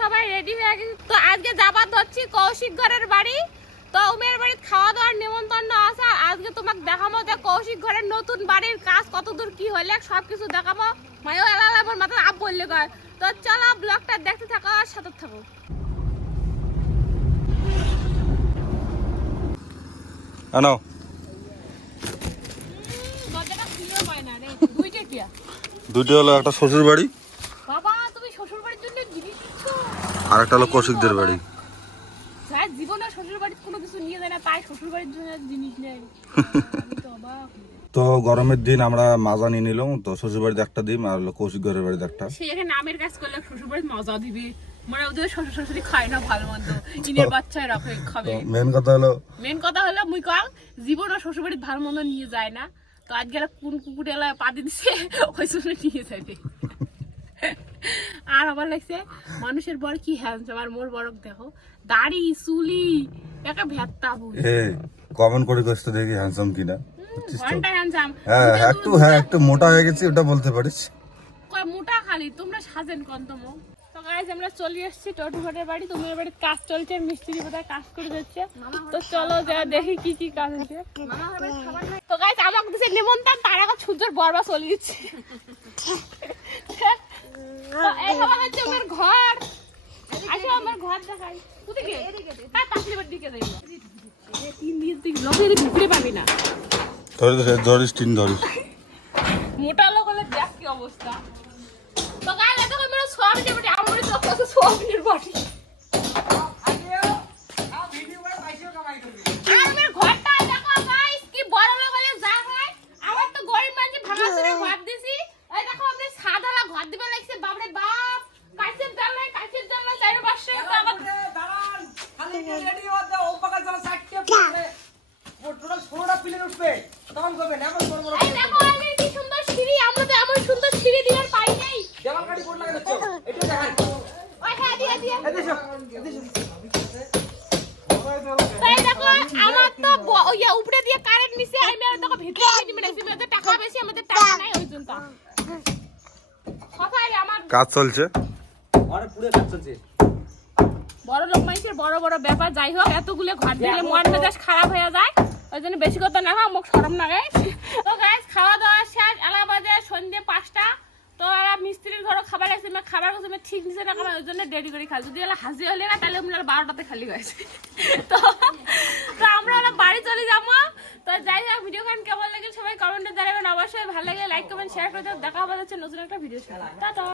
সবাই রেডি হয়ে গেছি। তো আজকে যাবার ধরছি কৌশিক ঘরের বাড়ি। তো উমের বাড়ির খাওয়া দাওয়ার নিমন্ত্রণ আছে। আর আজকে তোমাকে দেখাবো যে কৌশিক ঘরের নতুন বাড়ির কাজ কতদূর কি হলে সব কিছু দেখাবো। মায়ও এলালা আমার মাথায় আপ বললে কয়। তো চলো ব্লগটা দেখতে থাকো আর সাথে থাকো। আনো। দুটো হলো একটা শ্বশুর বাড়ি বাবা তুমি শ্বশুর বাড়ির জন্য জিনিস দিচ্ছ আর একটা হলো কৌশিকদের বাড়ি। জীবনে শ্বশুর কোনো কিছু নিয়ে যায় না তাই শ্বশুর বাড়ির জন্য জিনিস তো গরমের দিন আমরা মাজা নিয়ে নিলাম তো শ্বশুর বাড়িতে একটা দিম আর কৌশিক ঘরের বাড়িতে একটা। নামের কাজ করলে শ্বশুর বাড়ির মজা দিবে। মানে ওদের শ্বশুর শাশুড়ি খায় না ভালো মন্দ। ইনের বাচ্চায় রাখে খাবে। মেন কথা হলো মেন কথা হলো মুই কাল জীবন আর শ্বশুর বাড়ির ভালো মন্দ নিয়ে যায় না। তো আজকে কোন কুকুর এলাকায় পাতি দিছে ওই জন্য নিয়ে যাবে। আর আমার লাগছে মানুষের বর কি হ্যান্ডসাম আর মোর বড় দেখো দাড়ি চুলি একটা ভেত্তা বুড়ি এ কমেন্ট করে কষ্ট দেখি হ্যান্ডসাম কিনা ঘণ্টা হ্যান্ডসাম হ্যাঁ একটু হ্যাঁ একটু মোটা হয়ে গেছি ওটা বলতে পারিস। মোটা খালি তোমরা সাজেন কন্তম তো গাইজ আমরা চলে এসেছি টটু ঘাটের বাড়ি তোমার বাড়ির কাজ চলছে মিস্ত্রি বোধহয় কাজ করে যাচ্ছে। তো চলো যা দেখি কি কি কাজ হচ্ছে তো গাইজ আমাকে দিছে নিমন্ত্রণ তার এখন সূর্যের বরবা চলে যাচ্ছে তো এই হলো হচ্ছে আমার ঘর আসো আমার ঘর দেখাই যাই। তিন দিন তুই পাবি না। ধরিস ধরিস ধরিস মোটা লোক হলে দেখ কি অবস্থা। তো গায়ে দেখো মেরে সোয়াবিনের বাটি আমার বাড়ি তো কত সোয়াবিনের বাটি আর আমার ঘরটা দেখো গাইস কি বড় লোক হলে যা হয় আমার তো গরিব মানুষ ভাঙা চুরে ঘর দিছি এই দেখো আপনি সাদালা ঘর দিবে লাগছে বাপরে বাপ কাছের জানলা কাছের জানলা চাইরো পাশে তো আমার এই দেখো আমি কি সুন্দর সিঁড়ি আমরা তো এমন সুন্দর সিঁড়ি দিয়ে পাই নাই। ওই হ্যাঁ দিয়ে দিয়ে। তাই দেখো আমার তো ব- উপরে দিয়ে কারেন্ট নিছে আমি আর দেখো ভিতরে টাকা বেশি আমাদের টাকা নাই ওই জন্য কথাই রে আমার কাজ চলছে। বড় লোক মানুষের বড় বড় ব্যাপার যাই হোক এতগুলো ঘর দিলে মন মেজাজ খারাপ হয়ে যায়। ওই জন্য বেশি কথা না হয়, মুখ সরম না গাই তো গাইস খাওয়া দাওয়া শেষ, এলা বাজে সন্ধ্যে পাঁচটা। তো এরা মিস্ত্রির ঘরে খাবার আছে আমি খাবার কাছে ঠিক নিছে না কারণ ওই জন্য দেরি করে খাই। যদি এলা হাজি হলে না, তাহলে আমরা বারোটাতে খালি হয়েছে তো তো আমরা ওরা বাড়ি চলে যাব। তো, যাই হোক ভিডিও খান কেমন লাগে সবাই কমেন্টে জানাবেন। অবশ্যই ভালো লাগে লাইক কমেন্ট শেয়ার করে দেখা হবে নতুন একটা ভিডিও টাটা।